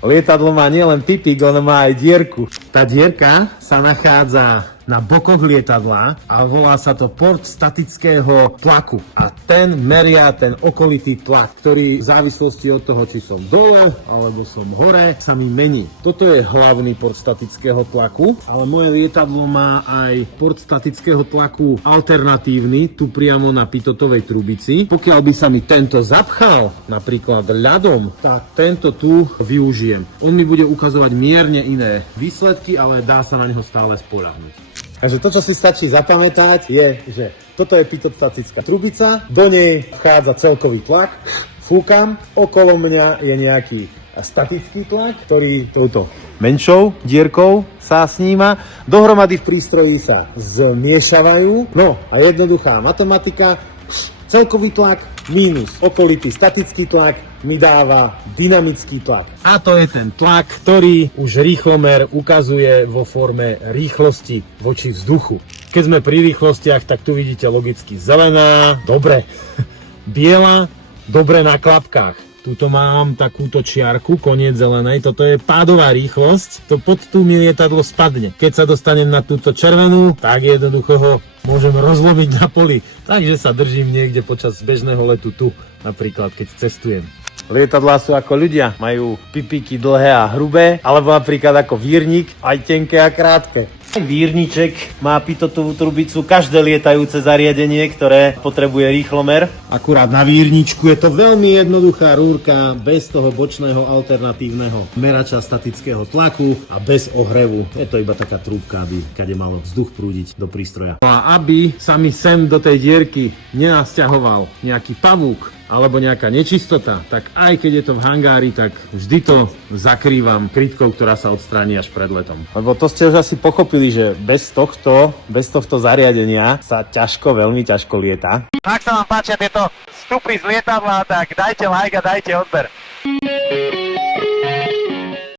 Lietadlo má nielen pipík, ono má aj dierku. Tá dierka sa nachádza na bokoch lietadla a volá sa to port statického tlaku. A ten meria ten okolitý tlak, ktorý v závislosti od toho, či som dole alebo som hore, sa mi mení. Toto je hlavný port statického tlaku, ale moje lietadlo má aj port statického tlaku alternatívny, tu priamo na pitotovej trubici. Pokiaľ by sa mi tento zapchal, napríklad ľadom, tak tento tu využijem. On mi bude ukazovať mierne iné výsledky, ale dá sa na neho stále spoľahnúť. Takže to, čo si stačí zapamätať, je, že toto je pitostatická trubica, do nej vchádza celkový tlak, fúkam, okolo mňa je nejaký statický tlak, ktorý touto menšou dierkou sa sníma, dohromady v prístroji sa zmiešavajú, no a jednoduchá matematika, celkový tlak mínus okolitý statický tlak mi dáva dynamický tlak. A to je ten tlak, ktorý už rýchlomer ukazuje vo forme rýchlosti voči vzduchu. Keď sme pri rýchlostiach, tak tu vidíte logicky zelená, dobre, biela, dobre na klapkách. Tuto mám takúto čiarku, koniec zelenej, toto je pádová rýchlosť, to pod tú mi lietadlo spadne. Keď sa dostanem na túto červenú, tak jednoducho ho môžem rozlomiť na poli. Takže sa držím niekde počas bežného letu tu, napríklad keď cestujem. Lietadlá sú ako ľudia, majú pipíky dlhé a hrubé, alebo napríklad ako vírnik, aj tenké a krátke. Vírniček má pitotovú trubicu, každé lietajúce zariadenie, ktoré potrebuje rýchlomer. Akurát na vírničku je to veľmi jednoduchá rúrka, bez toho bočného alternatívneho merača statického tlaku a bez ohrevu. Je to iba taká trúbka, aby kade malo vzduch prúdiť do prístroja. A aby sa mi sem do tej dierky nenasťahoval nejaký pavúk, alebo nejaká nečistota, tak aj keď je to v hangári, tak vždy to zakrývam krytkou, ktorá sa odstráni až pred letom. Lebo to ste už asi pochopili, že bez tohto zariadenia sa veľmi ťažko lieta. Ak sa vám páčia tieto vstupy z lietadla, tak dajte like a dajte odber.